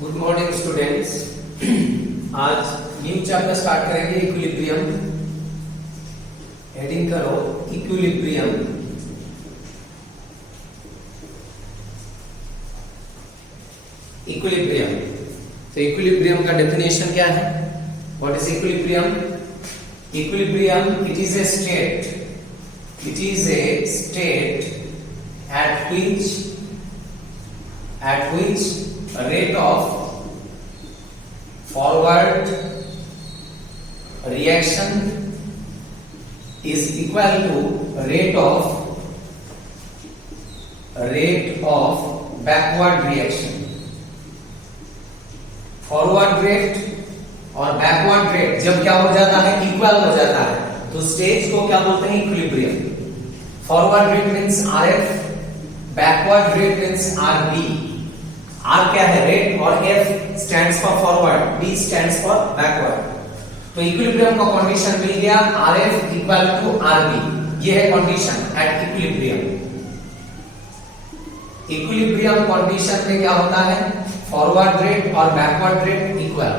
Good morning students. आज new chapter start करेंगे equilibrium. Heading करो इक्विलिब्रियम। इक्विलिब्रियम, तो इक्विलिब्रियम का डेफिनेशन क्या है? What is equilibrium? Equilibrium it is a state, it is a state at which a rate of forward reaction is equal to rate of backward reaction. Forward rate और backward rate जब क्या हो जाता है, equal हो जाता है, तो स्टेज को क्या बोलते हैं? Equilibrium. Forward rate means RF, backward rate means RB। R क्या है? रेट, और F stands for forward, B stands for backward. तो इक्विलिब्रियम का कंडीशन मिल गया RF इक्वल टू RB। ये है condition at equilibrium. Equilibrium condition में क्या होता है? फॉरवर्ड रेट और बैकवर्ड रेट इक्वल।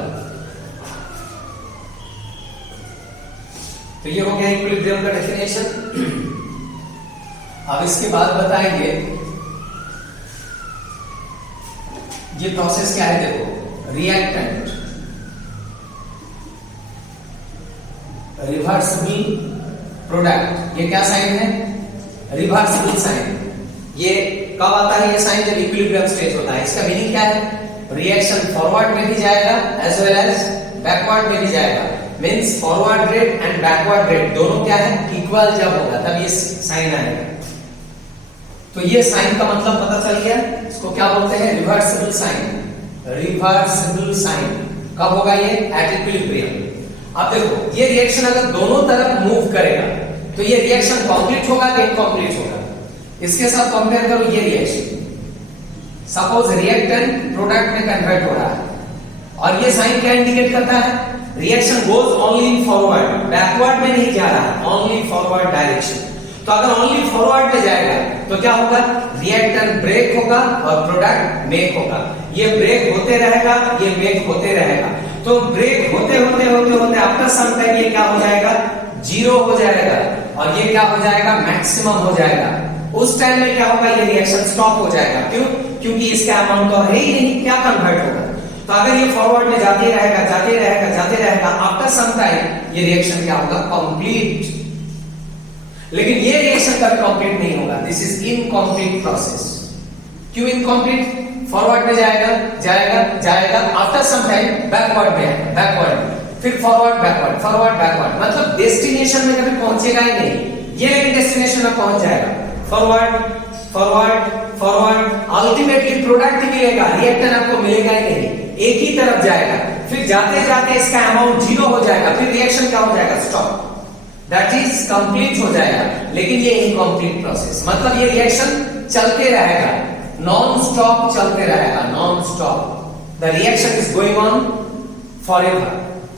तो ये हो गया इक्विलिब्रियम का डेफिनेशन। अब इसके बाद बताएंगे ये प्रोसेस क्या है। देखो, रिएक्टेंट, रिवर्सिबल प्रोडक्ट, ये क्या साइन है? Reversible sign. ये कब आता है? ये साइन जब इक्विलिब्रियम स्टेज होता है। इसका मीनिंग क्या है? रिएक्शन फॉरवर्ड में भी जाएगा एज वेल एज बैकवर्ड में भी जाएगा। Means forward rate and backward rate दोनों क्या है? इक्वल जब होगा तब ये साइन आएगा। तो ये साइन का मतलब पता चल गया। इसको क्या बोलते हैं? Reversible sign. रिवर्सिबल साइन कब होगा? ये एट इक्विलिब्रियम। अब देखो, ये रिएक्शन अगर दोनों तरफ मूव करेगा तो ये रिएक्शन कंप्लीट होगा कि इनकम्प्लीट होगा? इसके साथ कंपेयर करो ये रिएक्शन। सपोज रिएक्टेंट प्रोडक्ट में कन्वर्ट हो रहा है और ये साइन क्या इंडिकेट करता है? Reaction goes only in forward, backward में नहीं जा रहा, ओनली फॉरवर्ड डायरेक्शन। तो अगर ओनली फॉरवर्ड में जाएगा तो क्या होगा? रिएक्टेंट ब्रेक होगा और प्रोडक्ट मेक होगा। ये ब्रेक होते रहेगा, ये मेक होते रहेगा। तो ब्रेक होते होते होते होते आफ्टर सम टाइम ये क्या हो जाएगा? जीरो हो जाएगा और ये क्या हो जाएगा? मैक्सिमम हो जाएगा। उस टाइम में क्या होगा? ये रिएक्शन स्टॉप हो जाएगा। क्यों? क्योंकि इसका अमाउंट तो है ही नहीं, क्या कन्वर्ट होगा। तो अगर ये फॉरवर्ड में जाते रहेगा जाते रहेगा जाते रहेगा, आफ्टर सम टाइम ये रिएक्शन क्या होगा? कंप्लीट। लेकिन ये रिएक्शन कभी कंप्लीट नहीं होगा। This is incomplete process. क्यों इनकम्प्लीट? फॉरवर्ड में जाएगा जाएगा जाएगा, आफ्टर सम टाइम बैकवर्ड में आएगा, बैकवर्ड, फिर फॉरवर्ड बैकवर्ड, फॉरवर्ड बैकवर्ड, मतलब डेस्टिनेशन में कभी पहुंचेगा ही नहीं। ये लेकिन डेस्टिनेशन में पहुंच जाएगा। Forward forward forward, ultimately product मिलेगा, रिएक्टेंट आपको मिलेगा ही नहीं, एक ही तरफ जाएगा। फिर जाते जाते इसका अमाउंट जीरो हो जाएगा, फिर रिएक्शन क्या हो जाएगा? स्टॉप। दैट इज कंप्लीट हो जाएगा। लेकिन ये इनकम्प्लीट प्रोसेस, मतलब ये रिएक्शन चलते रहेगा, नॉन स्टॉप चलते रहेगा, non stop. The reaction is going on forever,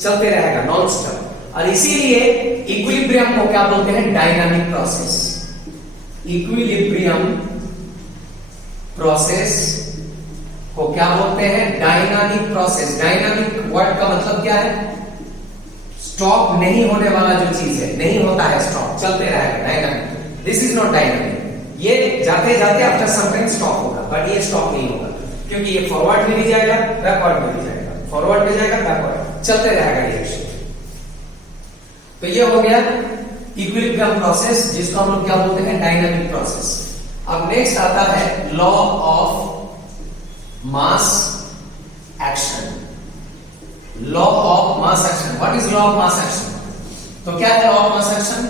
चलते रहेगा नॉन स्टॉप। और इसीलिए इक्विलिब्रियम को क्या बोलते हैं? Dynamic process. इक्विलिब्रियम प्रोसेस को क्या बोलते हैं? Dynamic process. डायनामिक वर्ड का मतलब क्या है? स्टॉप नहीं होने वाला जो चीज है, नहीं होता है स्टॉप, चलते रहेगा, dynamic. This is not dynamic. ये जाते जाते आफ्टर सम टाइम स्टॉप होगा, बट ये स्टॉप नहीं होगा क्योंकि ये फॉरवर्ड में भी जाएगा, बैकवर्ड में भी जाएगा, फॉरवर्ड में जाएगा, बैकवर्ड, चलते रहेगा रिएक्शन। तो ये हो गया इक्विलिब्रियम प्रोसेस, जिसको हम लोग क्या बोलते हैं? Dynamic process. अब नेक्स्ट आता है law of mass action. Law of mass action. What is law of mass action? तो क्या है law of mass action?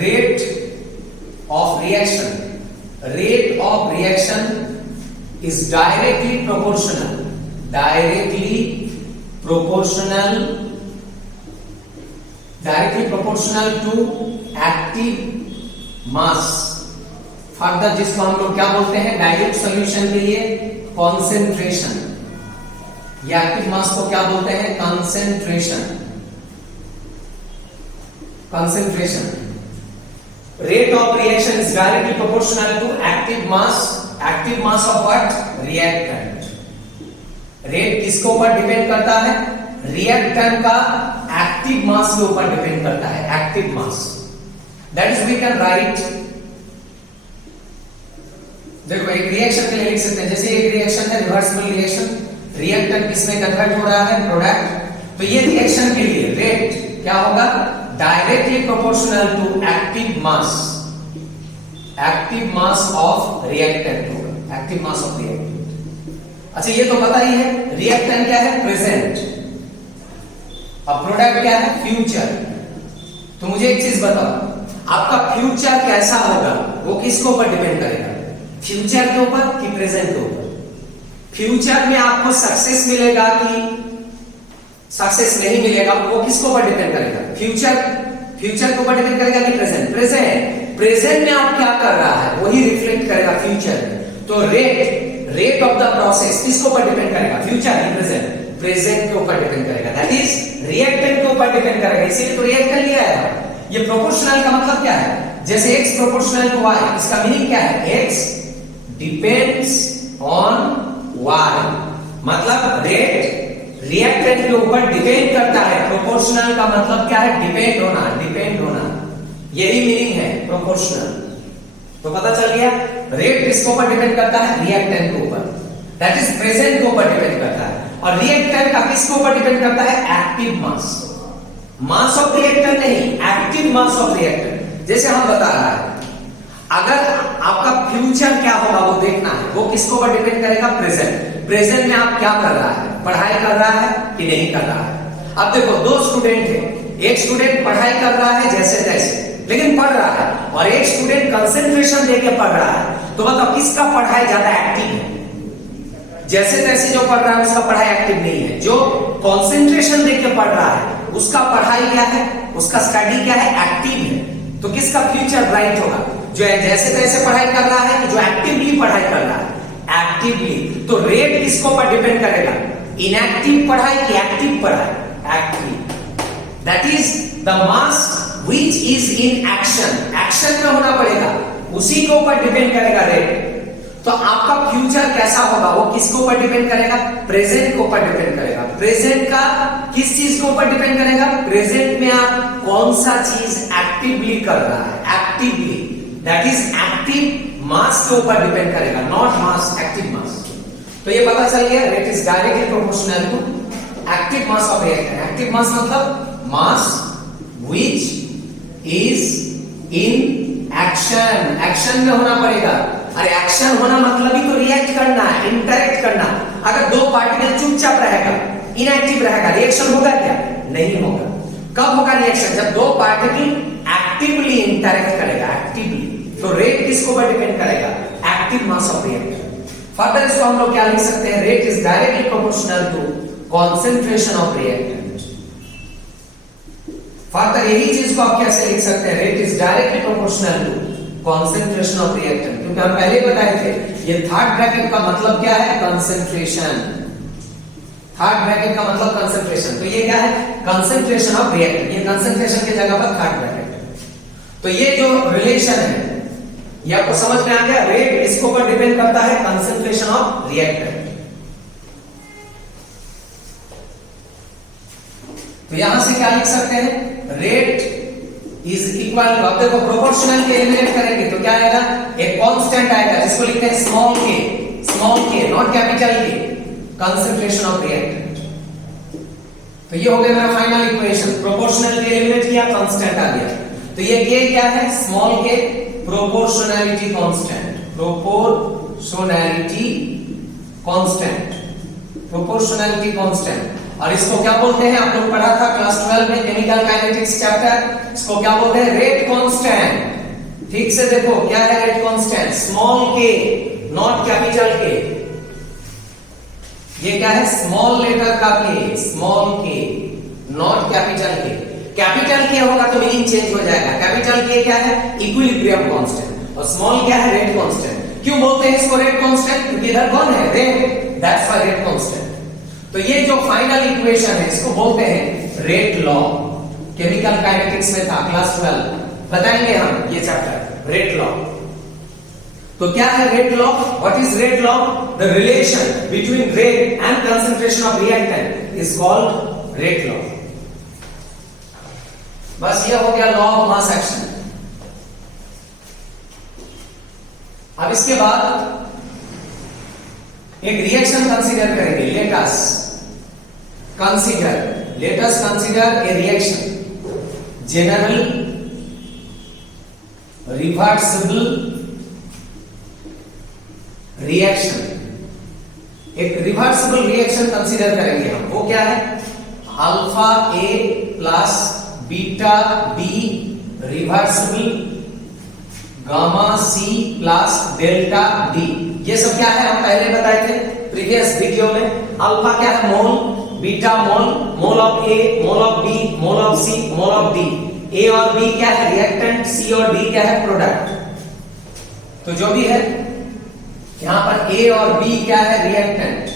Rate of reaction, rate of reaction is directly proportional, directly proportional, directly proportional to active mass. Further जिसको हम लोग क्या बोलते हैं? Dilute solution के लिए कॉन्सेंट्रेशन। या एक्टिव मास को क्या बोलते हैं? Concentration. Concentration. Rate of reaction is directly proportional to active mass of what? Reactant. Rate किसके ऊपर डिपेंड करता है? रिएक्टेंट का एक्टिव मास के ऊपर डिपेंड करता है, active mass. That is we can write, देखो एक रिएक्शन के लिए लिख सकते हैं, जैसे एक रिएक्शन है रिवर्सिबल रिएक्शन, रिएक्टेंट किसमें कन्वर्ट हो रहा है? प्रोडक्ट। तो ये रिएक्शन के लिए रेट क्या होगा? Directly proportional to active mass, active mass of reactant होगा, एक्टिव मास ऑफ रिएक्टेंट। अच्छा ये तो पता ही है, रिएक्टेंट क्या है? प्रेजेंट, और प्रोडक्ट क्या है? फ्यूचर। तो मुझे एक चीज बताओ, आपका फ्यूचर कैसा होगा वो किसके ऊपर डिपेंड करेगा? फ्यूचर के ऊपर कि प्रेजेंट के ऊपर? फ्यूचर में आपको सक्सेस मिलेगा कि सक्सेस नहीं मिलेगा, वो किसके ऊपर डिपेंड करेगा? फ्यूचर के ऊपर डिपेंड करेगा कि प्रेजेंट में आप क्या कर रहा है वही रिफ्लेक्ट करेगा फ्यूचर में। तो रेट ऑफ द प्रोसेस किसके ऊपर डिपेंड करेगा? फ्यूचर नहीं प्रेजेंट के ऊपर डिपेंड करेगा, दैट इज रिएक्टेंट के ऊपर डिपेंड करेगा। इसीलिए तो रिएक्टेंट लिया है। ये प्रोपोर्शनल का मतलब क्या है? जैसे x प्रोपोर्शनल टू y, इसका मीनिंग क्या है? x डिपेंड्स ऑन y, मतलब रेट रिएक्टेंट के ऊपर डिपेंड करता है। प्रोपोर्शनल का मतलब क्या है? डिपेंड होना, यही मीनिंग है प्रोपोर्शनल। तो पता चल गया, रेट किसके ऊपर डिपेंड करता है? रिएक्टेंट के ऊपर, दैट इज प्रेजेंट के ऊपर डिपेंड करता है। और रिएक्टेंट का किसके ऊपर डिपेंड करता है? एक्टिव मास ऑफ रिएक्टेंट नहीं, एक्टिव मास ऑफ रिएक्टेंट। जैसे हम बता रहा है, अगर आपका फ्यूचर क्या होगा वो देखना है, वो किसके ऊपर डिपेंड करेगा? प्रेजेंट में आप क्या कर रहा है? पढ़ाई कर रहा है कि नहीं कर रहा है? अब देखो दो स्टूडेंट है, एक स्टूडेंट पढ़ाई कर रहा है जैसे तैसे लेकिन पढ़ रहा है, और एक स्टूडेंट कंसंट्रेशन देके पढ़ रहा है। तो बताओ किसका पढ़ाई ज्यादा एक्टिव है? जैसे तैसे जो पढ़ रहा है उसका पढ़ाई एक्टिव नहीं है, जो कंसंट्रेशन देके पढ़ रहा है उसका पढ़ाई क्या है? उसका स्टडी क्या है? एक्टिव है। तो किसका फ्यूचर ब्राइट होगा? जो जैसे तैसे पढ़ाई कर रहा है कि जो एक्टिवली पढ़ाई कर रहा है? एक्टिवली। तो रेट किसके ऊपर डिपेंड करेगा? इनएक्टिव पढ़ाई कि एक्टिव पढ़ाई? Active. That is the mass which is in action में होना पड़ेगा, उसी के ऊपर डिपेंड करेगा रेट। तो आपका फ्यूचर कैसा होगा वो किसके ऊपर डिपेंड करेगा? प्रेजेंट के ऊपर डिपेंड करेगा। प्रेजेंट का किस चीज के ऊपर डिपेंड करेगा? प्रेजेंट में आप कौन सा चीज एक्टिवली कर रहा है? Actively, that is active mass के ऊपर डिपेंड करेगा, नॉट मास, एक्टिव मास। तो ये पता चल गया, rate is directly proportional to active mass of reactant. Active mass मतलब mass which is in action में होना पड़ेगा। अरे एक्शन होना मतलब ही तो रिएक्ट करना है, इंटरेक्ट करना। अगर दो पार्टिकल चुपचाप रहेगा, इनएक्टिव रहेगा, रिएक्शन होगा क्या? नहीं होगा। कब होगा रिएक्शन? जब दो पार्टिकल एक्टिवली इंटरेक्ट करेगा, एक्टिवली। तो रेट किसके ऊपर डिपेंड करेगा? Active mass of reactant. Further इसको हम लोग क्या लिख सकते हैं? Rate is directly proportional to concentration of reactant. Further यही चीज को आप कैसे लिख सकते हैं? Rate is directly proportional to concentration of reactant, क्योंकि हम पहले बताए थे ये थर्ड ब्रैकेट का मतलब क्या है? कंसंट्रेशन। थर्ड ब्रैकेट का मतलब कंसंट्रेशन। तो ये क्या है? Concentration of reactant. ये कंसंट्रेशन की जगह पर थर्ड ब्रैकेट है। तो ये जो रिलेशन है ये आपको समझ में आ गया? रेट इसके ऊपर डिपेंड करता है कंसंट्रेशन ऑफ रिएक्टेंट। तो यहां से क्या लिख सकते हैं? रेट इज इक्वल टू, अब देखो प्रोपोर्शनल के एलिमिनेट करेंगे तो क्या आएगा? एक कांस्टेंट आएगा जिसको लिखते हैं स्मॉल के, नॉट कैपिटल के, कंसंट्रेशन ऑफ रिएक्टेंट। तो ये हो गया मेरा फाइनल इक्वेशन। प्रोपोर्शनल के एलिमिनेट किया, कांस्टेंट आ गया। तो ये के क्या है? स्मॉल के, प्रोपोर्शनैलिटी कांस्टेंट, प्रोपोर्शनैलिटी कांस्टेंट। और इसको क्या बोलते हैं? आप लोग पढ़ा था क्लास 12 में केमिकल काइनेटिक्स चैप्टर, इसको क्या बोलते हैं? Rate constant. ठीक से देखो क्या है रेट कांस्टेंट? स्मॉल के, नॉट कैपिटल के। ये क्या है? स्मॉल लेटर का के, स्मॉल के, नॉट कैपिटल के। कैपिटल के होगा तो मीनिंग चेंज हो जाएगा। कैपिटल के क्या है? Equilibrium constant. और स्मॉल क्या है? Rate constant. क्यों बोलते हैं इसको रेट कांस्टेंट? क्योंकि इधर कौन है? Rate, that's why rate constant. तो ये जो फाइनल इक्वेशन है इसको बोलते हैं रेट लॉ। केमिकल काइनेटिक्स में था क्लास 12, बताएंगे हम ये चैप्टर रेट लॉ। तो क्या है rate law? What is rate law? The relation between rate and concentration of reactant is called rate law. बस ये हो गया लॉ ऑफ मास एक्शन। अब इसके बाद एक रिएक्शन कंसीडर करेंगे। Let us consider a reaction, general reversible reaction. एक रिवर्सिबल रिएक्शन कंसीडर करेंगे हम। वो क्या है? Alpha A plus beta B reversible gamma C plus delta D. ये सब क्या है? हम पहले बताए थे प्रीवियस वीडियो में। अल्फा क्या है? Mole, beta mole, mole of A, mole of B, mole of C, mole of D. A और बी क्या है? रिएक्टेंट, सी और डी क्या है? प्रोडक्ट। तो जो भी है यहां पर ए और बी क्या है? रिएक्टेंट,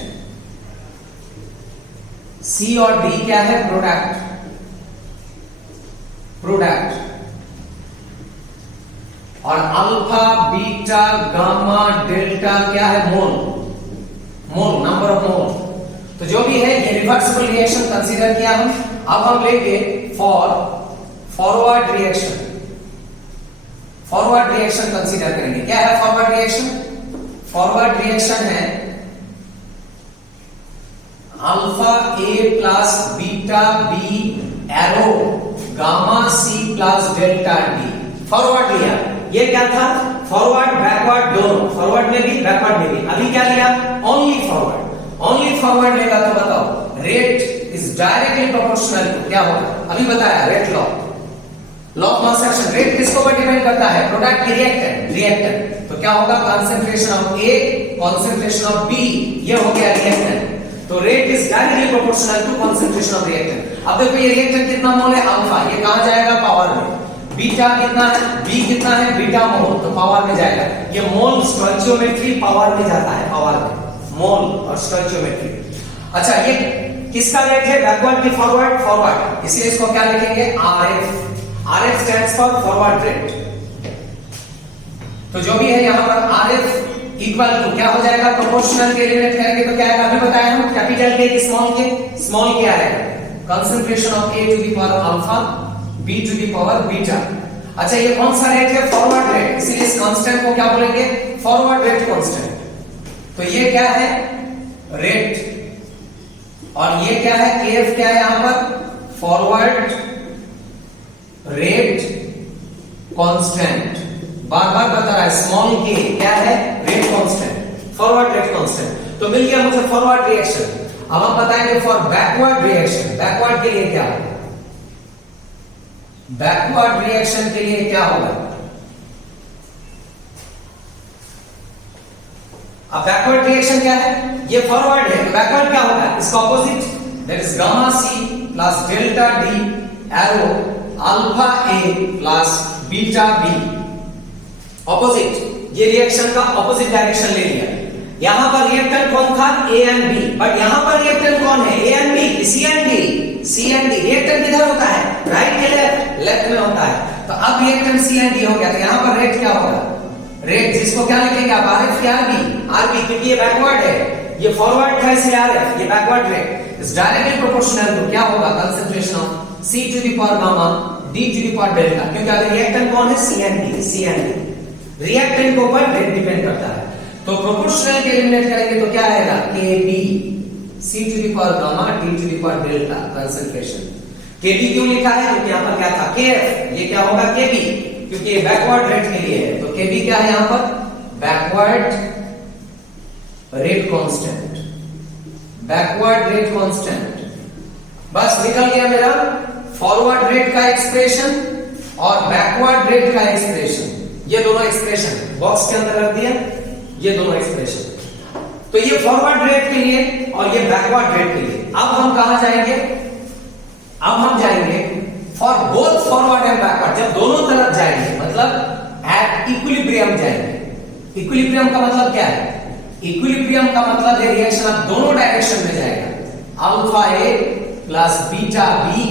सी और डी क्या है? प्रोडक्ट। और अल्फा बीटा गामा डेल्टा क्या है? मोल, नंबर ऑफ मोल। तो जो भी है ये रिवर्सिबल रिएक्शन कंसीडर किया हम। अब हम लेंगे फॉरवर्ड रिएक्शन कंसीडर करेंगे। क्या है फॉरवर्ड रिएक्शन? फॉरवर्ड रिएक्शन है alpha A plus beta B arrow gamma C plus delta D. Forward लिया। ये क्या था? फॉरवर्ड बैकवर्ड दोनों, फॉरवर्ड में भी बैकवर्ड में भी। अभी क्या लिया? ओनली फॉरवर्ड लेगा तो बताओ rate is directly proportional to क्या होगा? अभी बताया rate law of mass action. Rate किसको पर डिपेंड करता है? प्रोडक्ट की रिएक्टेंट। तो क्या होगा? Concentration of A, concentration of B, ये हो गया रिएक्टेंट। तो rate is directly proportional to concentration of reactant. अब देखो ये रिएक्टेंट कितना मोल है? अल्फा। ये कहां जाएगा? पावर में। बीटा कितना है? बी कितना है? बीटा मोल, तो पावर में जाएगा। ये मोल स्टोइचियोमेट्री पावर में जाता है, पावर में मोल और स्टोइचियोमेट्री। अच्छा ये किसका रेट है? बैकवर्ड की फॉरवर्ड। इसलिए इसको क्या लिखेंगे? RF stands for forward rate. तो जो भी है यहां पर आरएफ इक्वल टू क्या हो जाएगा? प्रोपोर्शनल के एलिमिनेट करेंगे तो क्या आएगा? अभी बताया हम कैपिटल के स्मॉल के आएगा concentration of A to the power alpha B to the power beta. अच्छा ये कौन सा रेट है? Forward rate. इसीलिए इस कांस्टेंट को क्या बोलेंगे? Forward rate constant. तो ये क्या है? रेट। और ये क्या है? केएफ क्या है यहां पर? Forward rate constant. बार बार बता रहा है स्मॉल के क्या है? Rate constant, forward rate constant. तो मिल गया मुझे फॉरवर्ड रिएक्शन। अब हम बताएंगे फॉर बैकवर्ड रिएक्शन। बैकवर्ड के लिए क्या होगा? बैकवर्ड रिएक्शन के लिए क्या होगा? अब बैकवर्ड रिएक्शन क्या है? ये फॉरवर्ड है, तो बैकवर्ड क्या होगा? इसका opposite, that is gamma C plus delta D arrow alpha A plus beta B. Opposite, ये रिएक्शन का ऑपोजिट डायरेक्शन ले लिया। यहां पर रिएक्टेंट कौन था? ए एंड बी। बट यहां पर रिएक्टेंट कौन है? A and B, C and D. Reactant किधर होता है? राइट के लेफ्ट में होता है। तो अब रिएक्टेंट सी एंड डी हो गया। तो यहां पर रेट क्या होगा? रेट जिसको क्या लिखेंगे आप? आरएफ या आरबी, क्योंकि ये बैकवर्ड है, ये फॉरवर्ड था इसलिए आरएफ, ये backward rate is directly proportional to क्या होगा? Concentration of C to the power gamma D to the power delta. क्योंकि अगर रिएक्टेंट कौन है? सी एंड डी। रिएक्टेंट के ऊपर रेट डिपेंड करता है। तो प्रोपोर्शनल के एलिमिनेट करेंगे तो क्या आएगा? Kb C to the power gamma D to the power delta concentration. Kb क्यों लिखा है? क्योंकि यहां पर क्या था? Kf। ये क्या होगा? Kb, क्योंकि ये बैकवर्ड रेट के लिए है। तो Kb क्या है यहां पर? Backward rate constant. Backward rate constant. बस निकल गया मेरा फॉरवर्ड रेट का एक्सप्रेशन और बैकवर्ड रेट का एक्सप्रेशन। ये दोनों एक्सप्रेशन बॉक्स के अंदर रख दिया, ये दोनों एक्सप्रेशन। तो ये फॉरवर्ड रेट के लिए और ये बैकवर्ड रेट के लिए। अब हम कहां जाएंगे? अब हम जाएंगे for both forward and backward. जब दोनों तरफ जाएंगे मतलब एट इक्विलिब्रियम जाएंगे। इक्विलिब्रियम का मतलब क्या है? इक्विलिब्रियम का मतलब ये रिएक्शन अब दोनों डायरेक्शन में जाएगा। Alpha A plus beta B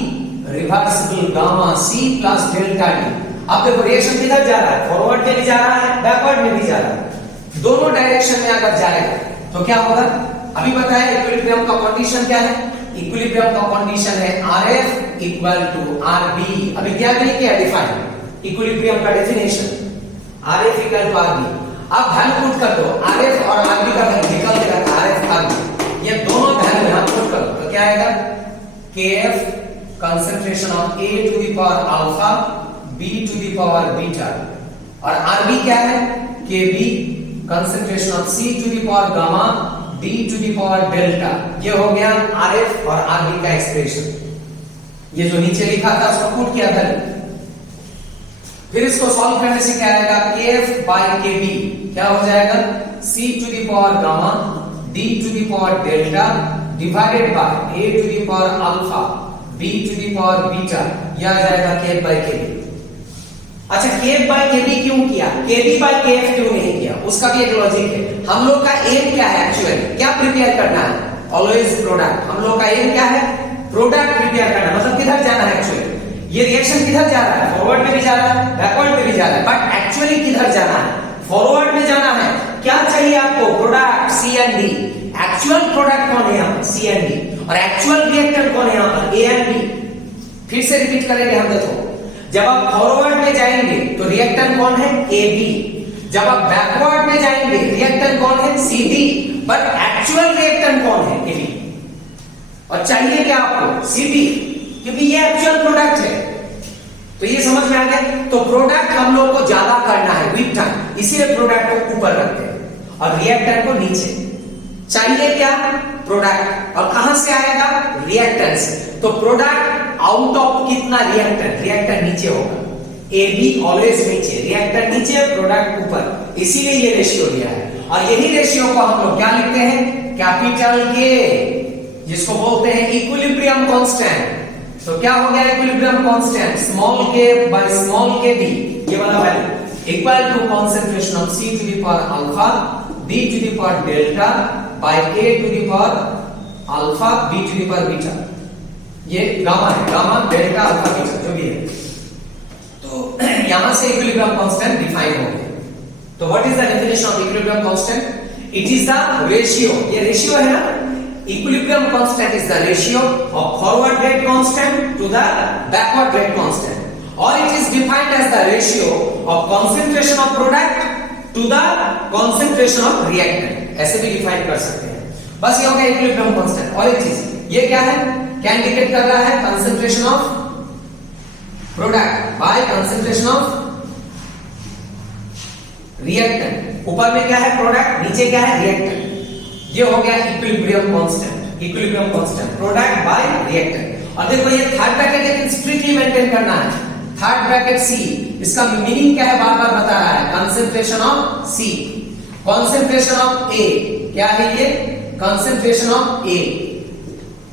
reversible gamma C plus delta D. अब देखो रिएक्शन किधर जा रहा है? फॉरवर्ड में भी जा रहा है, बैकवर्ड में भी जा रहा है। दोनों डायरेक्शन में अगर जाएगा तो क्या होगा? अभी बताया इक्विलिब्रियम का कंडीशन क्या है? इक्विलिब्रियम का कंडीशन है RF इक्वल टू RB। अभी क्या नहीं किया डिफाइन, इक्विलिब्रियम का definition RF equal to RB। अब वैल्यू पुट कर दो, RF और RB का वैल्यू निकल देगा, RF RB ये दोनों वैल्यू यहां पुट कर दो तो क्या आएगा? KF concentration of A to the power alpha B to the power beta, और RB क्या है? KB concentration of C to the power gamma D to the power delta. ये हो गया RF और RB का एक्सप्रेशन। ये जो नीचे लिखा था उसको पुट किया था। फिर इसको सॉल्व करने से क्या आएगा? KF by KB क्या हो जाएगा? C to the power gamma D to the power delta divided by A to the power alpha B to the power beta, यह आ जाएगा KF by KB। अच्छा, KF by KB क्यों किया? KB by KF क्यों नहीं किया? उसका भी एक लॉजिक है। हम लोग का एम क्या है एक्चुअली? क्या प्रिपेयर करना है? Always product. हम लोग का एम क्या है? प्रोडक्ट प्रिपेयर करना। मतलब किधर जाना है एक्चुअली? ये रिएक्शन किधर जा रहा है? फॉरवर्ड में भी जा रहा है, बैकवर्ड में भी जा रहा है, बट एक्चुअली किधर जाना है? फॉरवर्ड में जाना है। क्या चाहिए आपको? Product C and D। Actual product कौन है यहाँ पर? C and D। और एक्चुअल रिएक्टेंट कौन है यहाँ पर? A and B। फिर से रिपीट करेंगे हम। देखो, जब आप फॉरवर्ड में जाएंगे तो रिएक्टेंट कौन है? AB। जब आप बैकवर्ड में जाएंगे रिएक्टेंट कौन है? CD। बट एक्चुअल रिएक्टेंट कौन है? AB। और चाहिए क्या आपको? CD, क्योंकि ये एक्चुअल प्रोडक्ट है। तो ये समझ में आ गया। तो प्रोडक्ट हम लोग को ज्यादा करना है विथ टाइम, इसीलिए प्रोडक्ट को ऊपर रखते हैं और रिएक्टेंट को नीचे। चाहिए क्या? प्रोडक्ट। और कहां से आएगा? रिएक्टेंट से। तो प्रोडक्ट आउट ऑफ कितना? रिएक्टेंट। रिएक्टेंट नीचे होगा। AB ऑलवेज नीचे, रिएक्टेंट नीचे, प्रोडक्ट ऊपर, इसीलिए ये रेशियो दिया है। और यही रेशियो को हम लोग क्या लिखते हैं? कैपिटल K, जिसको बोलते हैं इक्विलिब्रियम कांस्टेंट। तो क्या हो गया equilibrium constant? Small k by small kb, ये वाला value equal to concentration of C to the power alpha D to the power delta by A to the power alpha B to the power beta. ये gamma है, gamma delta alpha beta जो भी है। तो यहां से equilibrium constant define हो गया। तो what is the definition of equilibrium constant? It is the ratio, ये रेशियो है ना, equilibrium constant is the ratio of forward rate constant to the backward rate constant, or it is defined as the ratio of concentration of product to the concentration of reactant, ऐसे भी define कर सकते हैं। बस ये हो गया equilibrium constant। और एक चीज ये क्या है? क्या इंडिकेट कर रहा है? concentration of product by concentration of reactant। ऊपर में क्या है? प्रोडक्ट, नीचे क्या है? रिएक्टेंट। ये हो गया equilibrium constant, equilibrium constant, product by reactant. और देखो ये थर्ड ब्रैकेट लेकिन स्ट्रिक्टली मेंटेन करना है। थर्ड ब्रैकेट C, इसका मीनिंग क्या है? बार बार बता रहा है, concentration of C, concentration of A, क्या है ये? Concentration of A।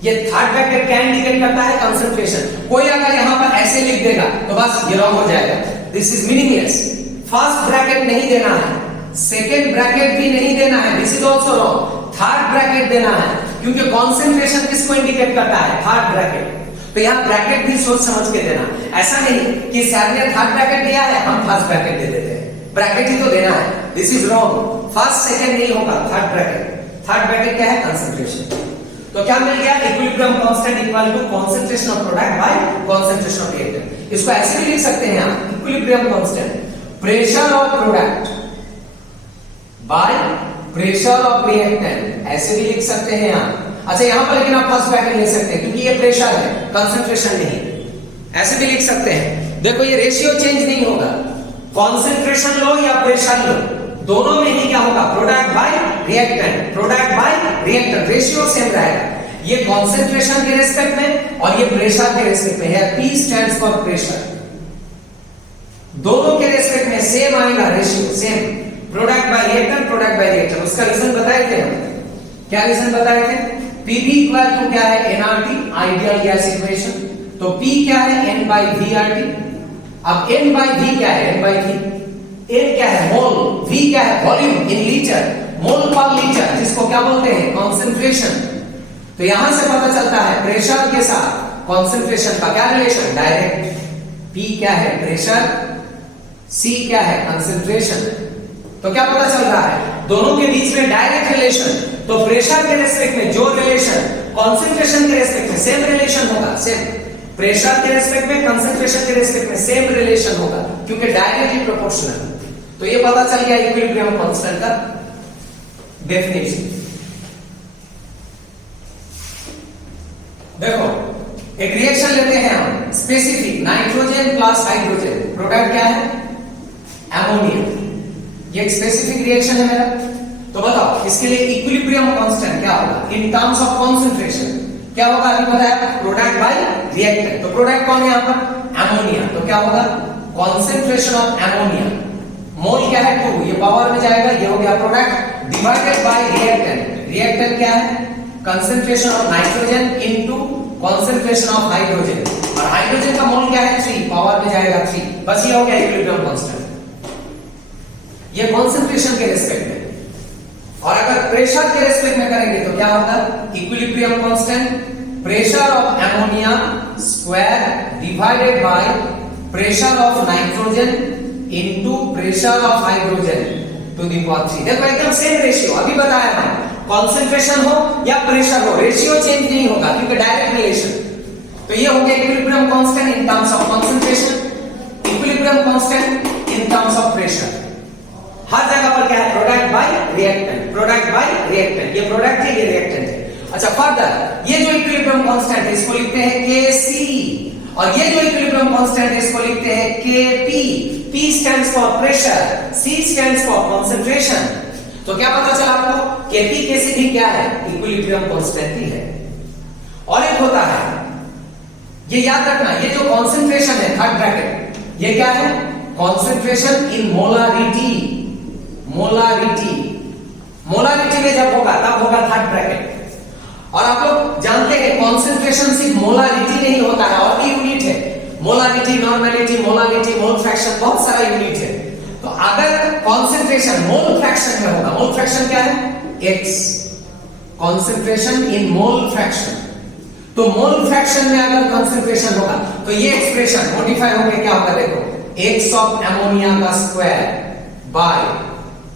ये थर्ड ब्रैकेट क्या इंडिकेट करता है? कंसंट्रेशन। कोई अगर यहां पर ऐसे लिख देगा तो बस ये रॉन्ग हो जाएगा, this is meaningless. First bracket नहीं देना है, सेकेंड ब्रैकेट भी नहीं देना है, this is also wrong. Third bracket देना है, क्योंकि कंसंट्रेशन किसको इंडिकेट करता है? Third bracket. तो यहां ब्रैकेट भी सोच समझ के देना। ऐसा नहीं कि सर ने थर्ड ब्रैकेट दिया है हम फर्स्ट ब्रैकेट दे देते हैं, ब्रैकेट ही तो देना है, this is wrong. First second नहीं होगा, थर्ड ब्रैकेट। थर्ड ब्रैकेट क्या है? कंसंट्रेशन। तो क्या मिल गया? Equilibrium constant equal to concentration of product by concentration of reactant. इसको ऐसे भी लिख सकते हैं आप, equilibrium constant pressure of product by pressure of reactant, ऐसे भी लिख सकते हैं आप। अच्छा, यहां पर लेकिन आप फर्स्ट ब्रैकेट ले सकते हैं क्योंकि ये प्रेशर है, कंसंट्रेशन नहीं। ऐसे भी लिख सकते हैं। देखो ये रेशियो चेंज नहीं होगा, कंसंट्रेशन लो या प्रेशर लो, दोनों में ही क्या होगा? Product by reactant, product by reactant, ratio same रहेगा। ये कंसंट्रेशन के रेस्पेक्ट में और ये प्रेशर के रेस्पेक्ट में है। P स्टैंड्स फॉर प्रेशर, दोनों के रेस्पेक्ट में सेम आएगा ratio, same. Product by reactant, product by reactant. उसका रीजन बताए थे हम, क्या रीजन बताए थे? Pv इक्वल टू क्या है? nRT, ideal gas equation. तो P क्या है? N by VRT। अब N by V क्या है? N by V, N क्या है? मोल, V क्या है? वॉल्यूम इन लीटर, मोल पर लीटर, जिसको क्या बोलते हैं? कंसंट्रेशन। तो यहां से पता चलता है प्रेशर के साथ कंसंट्रेशन का क्या रिलेशन? डायरेक्ट। P क्या है? प्रेशर, C क्या है? कंसंट्रेशन। तो क्या पता चल रहा है? दोनों के बीच में डायरेक्ट रिलेशन, तो प्रेशर के रेस्पेक्ट में जो रिलेशन कंसंट्रेशन के रेस्पेक्ट में सेम रिलेशन होगा, सेम प्रेशर के रेस्पेक्ट में कंसंट्रेशन के रेस्पेक्ट में सेम रिलेशन होगा, क्योंकि डायरेक्टली प्रोपोर्शनल। तो ये पता चल गया इक्विलिब्रियम कांस्टेंट का डेफिनेशन। देखो एक रिएक्शन लेते हैं हम, specific nitrogen plus hydrogen, product क्या है? अमोनिया। ये एक स्पेसिफिक रिएक्शन है मेरा। तो बताओ इसके लिए इक्विलिब्रियम कांस्टेंट क्या होगा इन टर्म्स ऑफ कंसंट्रेशन? क्या होगा? अभी बताया प्रोडक्ट बाय रिएक्टेंट। तो प्रोडक्ट कौन है यहां पर? अमोनिया। तो क्या होगा? कंसंट्रेशन ऑफ अमोनिया, मोल क्या है? 2, ये पावर में जाएगा, ये हो गया product divided by reactant. Reactant क्या है? Concentration of nitrogen into concentration of hydrogen, और हाइड्रोजन का मोल क्या है? 3, पावर में जाएगा 3। बस ये हो गया इक्विलिब्रियम कांस्टेंट। ये कंसंट्रेशन के रेस्पेक्ट में। और अगर प्रेशर के रेस्पेक्ट में करेंगे तो क्या होगा? Equilibrium constant pressure of ammonia square divided by pressure of nitrogen into pressure of hydrogen to the power 3। देखो एकदम सेम रेशियो, अभी बताया था, कंसंट्रेशन हो या प्रेशर हो, रेशियो चेंज नहीं होगा क्योंकि डायरेक्ट रिलेशन। तो ये हो गया equilibrium constant in terms of concentration, equilibrium constant in terms of pressure. हर जगह पर क्या है? Product by reactant, product by reactant. ये प्रोडक्ट है, ये रिएक्टेंट है। अच्छा फर्दर ये जो इक्विलिब्रियम कांस्टेंट है इसको लिखते हैं Kc, और ये जो इक्विलिब्रियम कांस्टेंट है इसको लिखते हैं Kp। P stands for pressure, C stands for concentration. तो क्या पता चला आपको? Kp Kc भी क्या है? इक्विलिब्रियम कांस्टेंट ही है। और एक होता है, ये याद रखना, ये जो कंसंट्रेशन है थर्ड ब्रैकेट, ये क्या है? Concentration in molarity. Molarity, molarity में जब होगा तब होगा थर्ड ब्रैकेट। और आप लोग जानते हैं कंसंट्रेशन सिर्फ मोलारिटी में ही होता है, और भी यूनिट है, molarity, normality, molarity, mole fraction, बहुत सारा यूनिट है। तो अगर कंसंट्रेशन मोल फ्रैक्शन में होगा, मोल फ्रैक्शन क्या है? x, concentration in mole fraction. तो मोल फ्रैक्शन में अगर कंसंट्रेशन होगा तो ये एक्सप्रेशन मॉडिफाई होकर क्या होगा? देखो x ऑफ अमोनिया का square by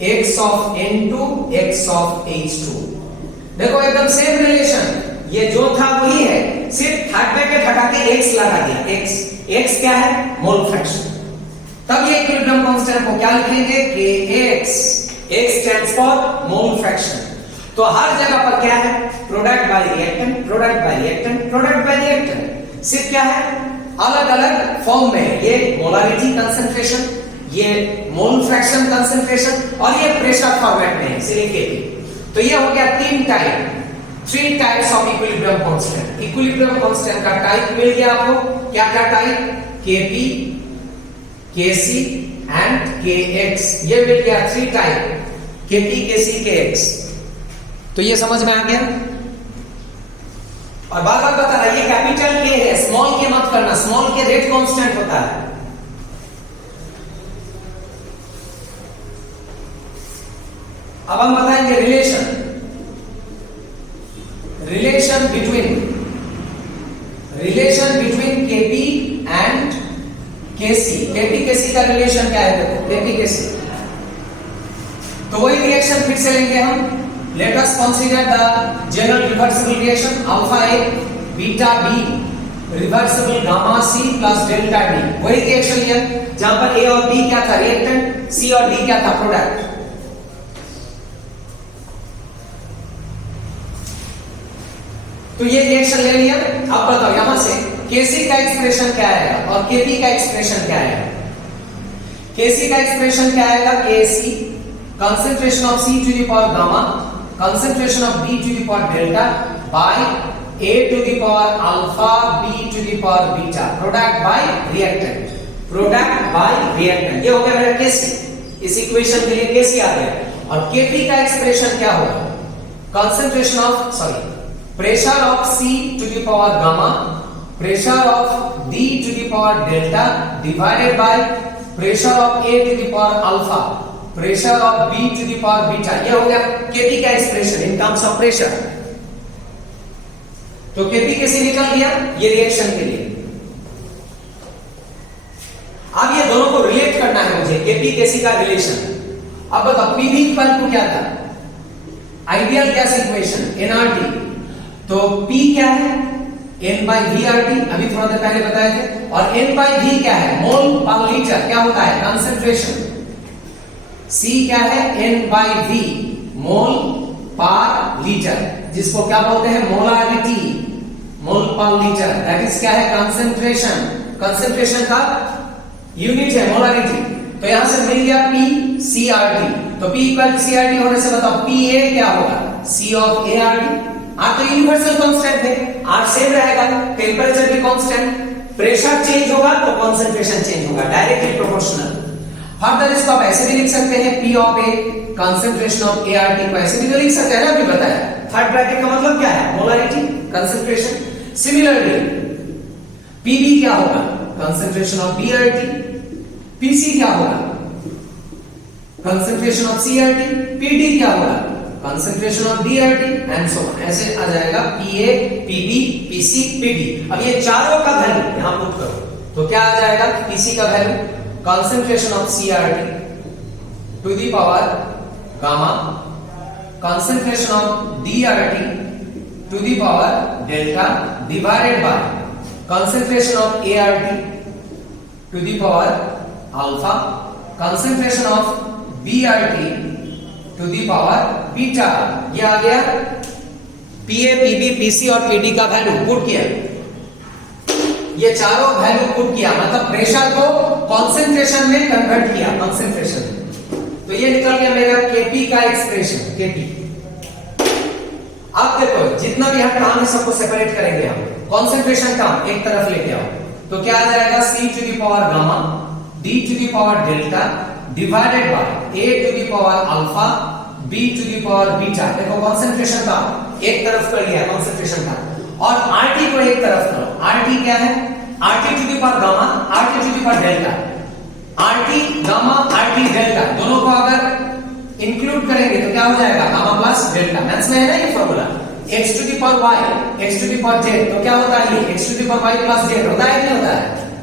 x of N2 x of H2। देखो एकदम सेम रिलेशन, ये जो था वही है, सिर्फ थर्ड ब्रैकेट हटा के x लगा दिया। x क्या है? Mole fraction. तब ये इक्विलिब्रियम कांस्टेंट को क्या लिखेंगे? Kx। x stands for mole fraction. तो हर जगह पर क्या है? Product by reactant, product by reactant, product by reactant. सिर्फ क्या है? अलग अलग फॉर्म में, ये मोलारिटी कंसंट्रेशन, ये मोल फ्रैक्शन कंसंट्रेशन, और ये प्रेशर फॉर्मेट में है, इसीलिए Kp। तो ये हो गया 3 types of equilibrium constant. Equilibrium constant का टाइप मिल गया आपको, क्या क्या type? Kp, Kc and Kx। ये मिल गया 3 टाइप, Kp Kc Kx। तो ये समझ में आ गया। और बार बार बता रहा, ये कैपिटल K है, स्मॉल k मत करना, स्मॉल k रेट कांस्टेंट होता है। अब हम बताएंगे relation between Kp and Kc। Kp Kc का रिलेशन क्या है? देखो Kp Kc, तो वही रिएक्शन फिर से लेंगे हम। Late us consider the general reversible reaction alpha A beta B reversible gamma C plus delta D। वही रिएक्शन लिया जहां पर A और B क्या था? रिएक्टेंट, C और D क्या था? प्रोडक्ट। तो ये रिएक्शन ले लिया। अब बताओ यहां से Kc का एक्सप्रेशन क्या आएगा और Kp का एक्सप्रेशन क्या आएगा? Kc का एक्सप्रेशन क्या आएगा? Kc concentration of C to the power gamma, concentration of D to the power delta by A to the power alpha, B to the power beta, product by reactant, product by reactant। ये हो गया मेरा Kc। इस equation के लिए Kc आ गया। और Kp का एक्सप्रेशन क्या होगा? concentration of pressure of C to the power gamma, pressure of D to the power delta divided by pressure of A to the power alpha, pressure of B to the power beta। ये हो गया Kp का expression in terms of pressure. तो Kp कैसे निकल गया? ये reaction के लिए। अब ये दोनों को रिलेट करना है मुझे, Kp Kc का रिलेशन। अब बताओ पीवी इक्वल टू क्या था, आइडियल गैस इक्वेशन एनआरटी, तो पी क्या है N by V R T, अभी थोड़ा देर पहले बताए थे, और एन बाई वी क्या है मोल पर लीटर, क्या होता है कंसेंट्रेशन, सी क्या है एन बाई वी मोल पर लीटर, जिसको क्या बोलते हैं मोलारिटी, मोल पर लीटर, दैट इज क्या है कंसेंट्रेशन, कंसेंट्रेशन का यूनिट है मोलारिटी। तो यहां से मिल गया पी सी आर टी, तो P equal to C R T होने से बताओ पी ए क्या होगा C of A R T, R तो यूनिवर्सल कांस्टेंट है, आर सेम रहेगा, टेंपरेचर भी कांस्टेंट, प्रेशर चेंज होगा तो कंसंट्रेशन चेंज होगा, डायरेक्टली प्रोपोर्शनल। फर्दर इसको आप ऐसे भी लिख सकते हैं P of A concentration of A R T को ऐसे भी तो लिख सकते हैं ना, अभी बताया। थर्ड ब्रैकेट का मतलब क्या है मोलारिटी कंसंट्रेशन। सिमिलरली पीबी क्या होगा concentration of B R T, PC क्या होगा concentration of C R T, PD क्या होगा concentration of D R T and so on, ऐसे आ जाएगा पीए पीबी पीसी पीडी। अब ये चारों का वैल्यू यहां पुट करो तो क्या आ जाएगा, पीसी का value concentration of C R T to the power gamma, concentration of D R T to the power delta divided by concentration of A R T to the power alpha, concentration of B R T to the power beta. ये आ गया PA PB PC और PD का value put किया, ये चारों value put किया, मतलब प्रेशर को कंसंट्रेशन में कन्वर्ट किया, कंसंट्रेशन में। तो ये निकल गया मेरा केपी का एक्सप्रेशन केपी। अब देखो जितना भी यहां टर्म है सबको सेपरेट करेंगे हम, कंसंट्रेशन टर्म एक तरफ लेके आओ तो क्या आ जाएगा C to the power gamma D to the power delta divided by A to the power alpha B to the power beta. देखो कंसंट्रेशन का एक तरफ कर लिया कंसंट्रेशन का, और आरटी को एक तरफ करो, आरटी क्या है RT to the power gamma RT to the power delta, RT gamma RT delta दोनों को अगर इंक्लूड करेंगे तो क्या हो जाएगा गामा प्लस डेल्टा। मैथ्स में है ना ये formula x to the power y x to the power z, तो क्या होता है ये x to the power y plus z होता है कि नहीं होता है,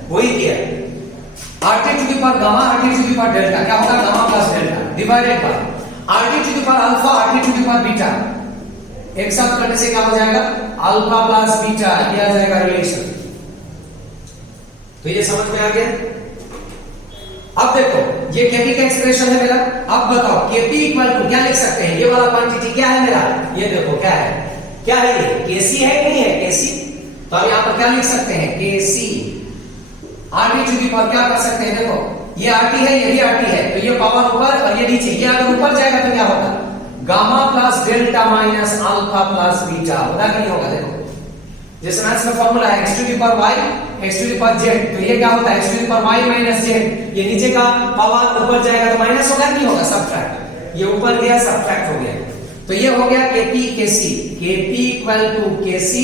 वही किया RT to the power gamma RT to the power delta क्या होगा gamma plus delta divided by RT to the power alpha RT to the power beta, एक साथ करने से क्या हो जाएगा अल्फा प्लस बीटा, ये आ जाएगा रिलेशन। तो ये समझ में आ गया। अब देखो ये केपी का एक्सप्रेशन है मेरा, अब बताओ केपी इक्वल टू क्या लिख सकते हैं, ये वाला क्वांटिटी क्या है मेरा, ये देखो क्या है ये केसी है नहीं है केसी, तो अब यहां पर क्या लिख सकते हैं केसी आरटी टू दी पावर क्या कर सकते हैं, देखो ये आरटी है ये भी आरटी है, तो ये पावर ऊपर और ये नीचे, ये अगर ऊपर जाएगा तो क्या होगा gamma plus delta minus alpha plus beta, होगा कि नहीं होगा। देखो जैसे मैथ्स में फॉर्मूला है x to the power y x to the power z, तो ये क्या होता है x to the power y minus z, ये नीचे का पावर ऊपर जाएगा तो माइनस होगा नहीं होगा सब्ट्रैक्ट, ये ऊपर गया सब्ट्रैक्ट हो गया, तो ये हो गया kp kc kp equal to kc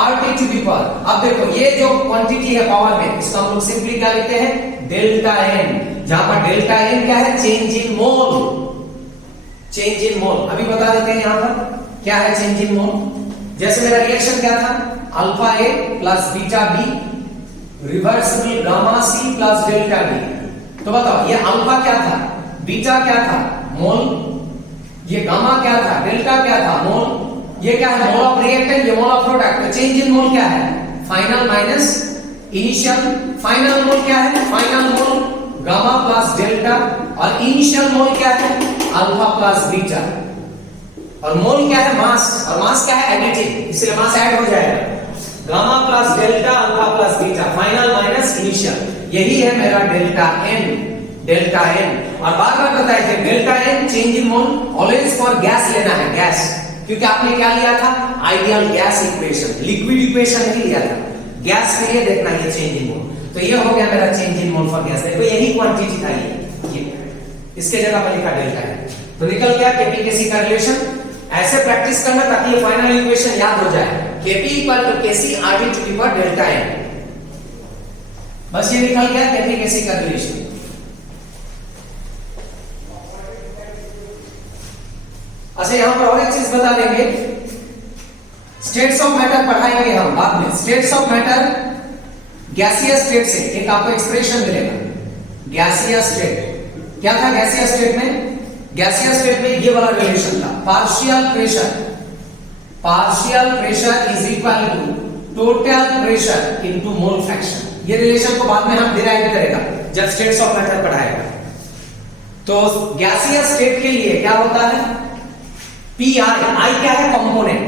rt to the power. अब देखो ये जो क्वांटिटी है पावर में इसको हम लोग सिंपली क्या लिखते हैं डेल्टा n, जहां पर डेल्टा n क्या है change in mole, change in मोल अभी बता देते हैं यहां पर क्या है चेंज इन मोल। जैसे मेरा रिएक्शन क्या था alpha A plus beta B reversible gamma C plus delta B, तो बताओ ये अल्फा क्या था बीटा क्या था मोल, ये गामा क्या था डेल्टा क्या था मोल, ये क्या है मोल ऑफ रिएक्टेंट ये मोल ऑफ प्रोडक्ट, तो चेंज इन मोल क्या है फाइनल माइनस इनिशियल, फाइनल मोल क्या है फाइनल मोल गामा प्लस डेल्टा, और इनिशियल मोल क्या है अल्फा प्लस बीटा, और मोल क्या है मास, और मास क्या है एडिटिव इसलिए मास ऐड हो जाएगा gamma plus delta alpha plus beta final minus initial, यही है मेरा डेल्टा n, डेल्टा n। और बार बार बताया कि delta n change in mole always for gas लेना है गैस, क्योंकि आपने क्या लिया था ideal gas equation, liquid equation नहीं लिया था, गैस के लिए देखना है चेंज इन मोल, तो ये हो गया मेरा change in mole for gas. देखो यही क्वांटिटी था ये इसके जगह पर लिखा डेल्टा n, तो निकल गया केपी केसी का रिलेशन। ऐसे प्रैक्टिस करना ताकि ये फाइनल इक्वेशन याद हो जाए Kp equal to Kc RT to the power delta n, बस ये निकल गया Kp Kc का रिलेशन। अच्छा यहां पर और एक चीज बता देंगे, स्टेट्स ऑफ मैटर पढ़ाएंगे हम बाद में, states of matter gaseous state से एक आपको एक्सप्रेशन मिलेगा, गैसियस स्टेट क्या था गैसियस स्टेट में गैसियस स्टेट में ये वाला रिलेशन था, partial pressure is equal to total pressure into mole fraction. ये रिलेशन को बाद में हम डिराइव करेगा जब स्टेट्स ऑफ मैटर पढ़ाएगा। तो गैसियस स्टेट के लिए क्या होता है, पी आई क्या है कंपोनेंट,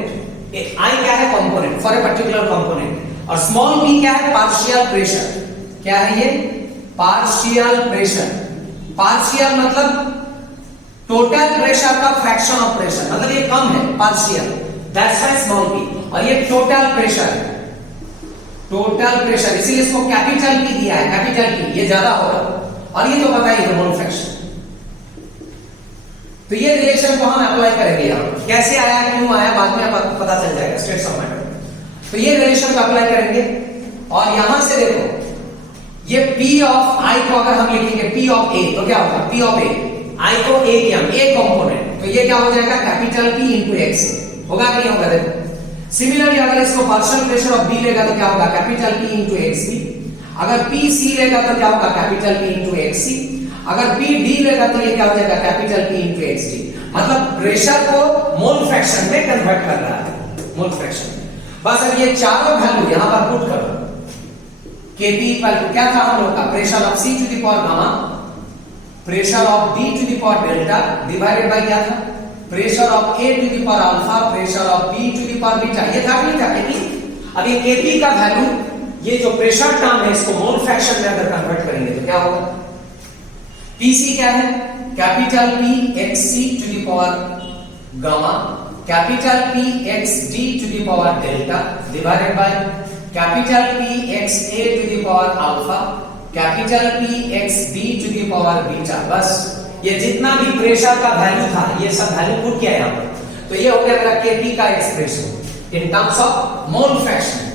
आई क्या है component for a particular component, और स्मॉल p क्या है पार्शियल प्रेशर। क्या है ये पार्शियल प्रेशर, पार्शियल मतलब टोटल प्रेशर का फ्रैक्शन ऑफ प्रेशर, मतलब ये कम है partial, that's why small p। और ये टोटल प्रेशर है, टोटल प्रेशर, इसीलिए इसको कैपिटल P दिया है, कैपिटल P, ये ज्यादा होगा। और ये तो बताइए मोल फ्रैक्शन। तो ये रिलेशन को हम अप्लाई करेंगे यहां, कैसे आया क्यों आया बाद में आपको पता चल जाएगा स्टेट्स ऑफ मैटर। तो ये रिलेशन को अप्लाई करेंगे और यहां से देखो ये P ऑफ I को अगर हम लिखेंगे P ऑफ A तो क्या होगा, P ऑफ A, I को A किया A कंपोनेंट, तो ये क्या हो जाएगा कैपिटल P इनटू X, होगा कि नहीं होगा। देखो सिमिलरली अगर इसको पार्शियल प्रेशर ऑफ B लेगा तो क्या होगा कैपिटल P इनटू XB, अगर P C लेगा तो क्या होगा कैपिटल P इनटू XC, अगर P D लेगा तो ये क्या हो जाएगा कैपिटल P इनटू XD। मतलब प्रेशर को मोल फ्रैक्शन में कन्वर्ट कर रहा है, मोल फ्रैक्शन। बस अब ये चारों वैल्यू यहां पर पुट करो, Kp इक्वल टू क्या था हम लोग का, pressure of C to the power gamma, pressure of D to the power delta divided by क्या था, pressure of A to the power alpha, pressure of B to the power beta. ये था नहीं था Kp। अब ये Kp का value, ये जो प्रेशर टर्म है इसको मोल फ्रैक्शन में अगर कन्वर्ट करेंगे तो क्या होगा, Pc क्या है capital P xc to the power gamma, capital P xd to the power delta divided by capital P xa to the power alpha, capital P xd to the power beta. बस ये जितना भी pressure का value था ये सब value put किया यहां पर। तो ये हो गया मेरा Kp का expression in terms of mole fraction.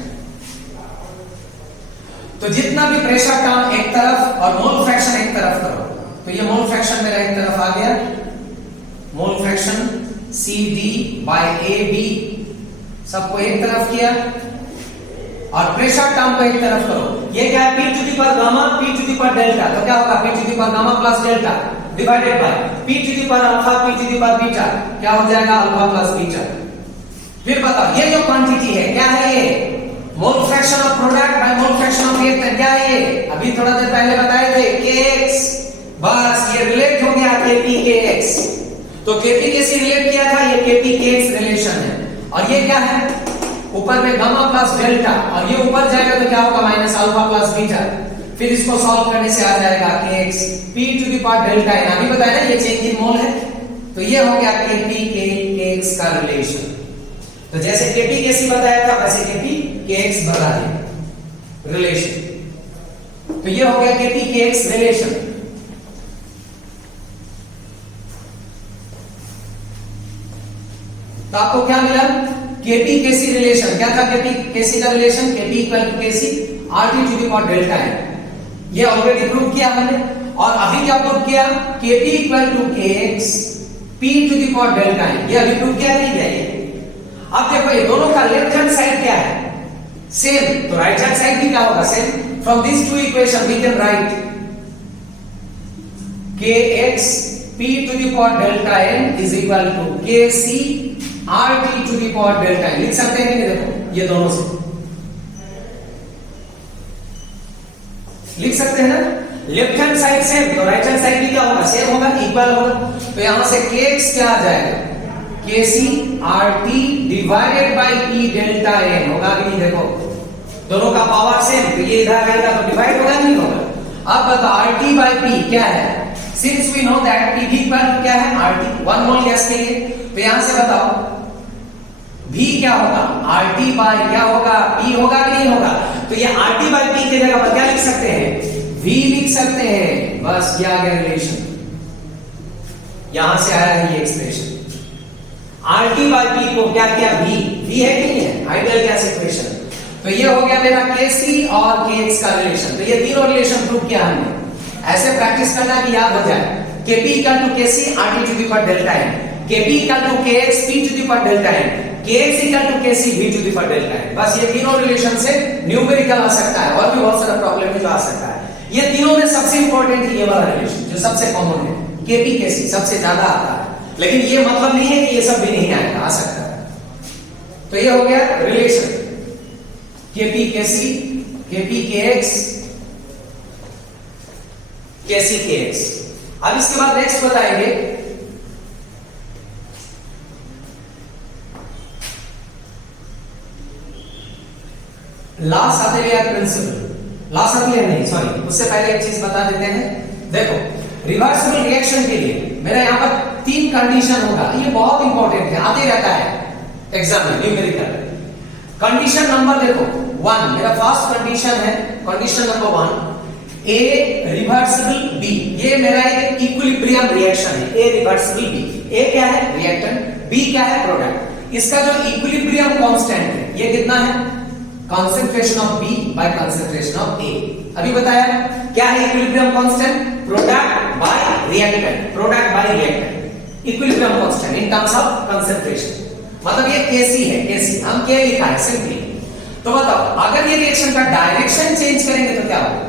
तो जितना भी प्रेशर टर्म एक तरफ और मोल फ्रैक्शन एक तरफ करो, तो ये मोल फ्रैक्शन मेरा एक तरफ आ गया, mole fraction CD by AB सबको एक तरफ किया, और प्रेशर टर्म को एक तरफ करो। ये क्या है P to the power gamma, P to the power delta, तो क्या होगा P to the power gamma plus delta divided by P to the power alpha, P to the power beta, क्या हो जाएगा अल्फा प्लस बीटा। फिर बताओ ये जो क्वांटिटी है क्या है, ये mole fraction of product by mole fraction of reactant, क्या है ये, अभी थोड़ा देर पहले बताए थे Kx। बस ये रिलेट हो गया Kp Kx। तो Kp कैसे रिलेट किया था, ये Kp Kx रिलेशन है। और ये क्या है, ऊपर में गामा प्लस डेल्टा, और ये ऊपर जाएगा तो क्या होगा माइनस अल्फा प्लस बीटा। फिर इसको सॉल्व करने से आ जाएगा Kx P to the power delta n, अभी बताया ना ये चेंज इन मोल है। तो ये हो गया Kp Kx का रिलेशन। तो जैसे Kp कैसे बताया था वैसे Kp Kx बता दिया रिलेशन। तो ये हो गया Kp Kx रिलेशन। तो आपको क्या मिला, Kp Kc रिलेशन क्या था, Kp Kc का relation Kp equal to Kc RT to the power delta है। ये ऑलरेडी प्रूव किया हमने। और अभी क्या प्रूव किया, Kp equal to Kx P to the power delta है, ये अभी प्रूव किया नहीं गया ये। अब देखो ये दोनों का लेफ्ट हैंड साइड क्या है, सेम, तो राइट हैंड साइड भी क्या होगा same. From this two equation we can write Kx P to the power delta n is equal to Kc RT to the power delta n। लिख सकते हैं कि नहीं, देखो ये दोनों से लिख सकते हैं ना, लेफ्ट हैंड साइड सेम तो राइट हैंड साइड भी क्या होगा सेम होगा, इक्वल होगा। तो यहां से Kx क्या आ जाएगा Kc RT divided by P delta n होगा कि नहीं, देखो दोनों का पावर सेम, तो ये इधर आएगा तो डिवाइड होगा नहीं होगा। अब बताओ RT बाय P क्या है, since we know that P भी इक्वल टू क्या है RT, 1 मोल गैस के लिए। तो यहां से बताओ V क्या होगा, RT बाय क्या होगा P होगा कि नहीं होगा। तो ये RT बाय P की जगह पर क्या लिख सकते हैं, V लिख सकते हैं। बस क्या आ गया रिलेशन, यहां से आया है ये एक्सप्रेशन। RT बाय P को क्या किया V है कि नहीं है, आइडियल गैस इक्वेशन। तो ये हो गया मेरा Kc और Kx का रिलेशन। तो ये तीनों रिलेशन प्रूव किया हमने। ऐसे प्रैक्टिस करना कि याद हो जाए, Kp equal to Kc RT to the power delta n, Kp equal to Kx P to the power delta n, Kx equal to Kc V to the power delta n। बस ये तीनों relation से numerical आ सकता है, और भी बहुत सारा प्रॉब्लम में जो आ सकता है। ये तीनों में सबसे इंपॉर्टेंट है ये वाला रिलेशन जो सबसे कॉमन है Kp Kc सबसे ज्यादा आता है, लेकिन ये मतलब नहीं है कि ये सब भी नहीं आएगा, आ सकता है। तो ये हो गया relation Kp Kc, Kp Kx, Kc Kx। अब इसके बाद नेक्स्ट बताएंगे लॉस अटेलियर प्रिंसिपल। लॉस अटेलियर नहीं, सॉरी, उससे पहले एक चीज बता देते हैं। देखो रिवर्सिबल रिएक्शन के लिए मेरा यहां पर 3 कंडीशन होगा, ये बहुत इंपॉर्टेंट है, आते रहता है एग्जाम में न्यूमेरिकल। कंडीशन नंबर देखो 1, मेरा फर्स्ट कंडीशन है, condition number 1, A reversible B. ये मेरा एक इक्विलिब्रियम रिएक्शन है, ए रिवर्सिबल बी। ए क्या है? रिएक्टेंट, बी क्या है? प्रोडक्ट। इसका जो इक्विलिब्रियम कांस्टेंट है ये कितना है? concentration of B by concentration of A। अभी बताया क्या है equilibrium constant? Product by reactant, product by reactant, equilibrium constant in terms of concentration. मतलब ये Kc है, Kc हम क्या लिखा है सिंपली। तो बताओ अगर ये रिएक्शन का डायरेक्शन चेंज करेंगे तो क्या होगा?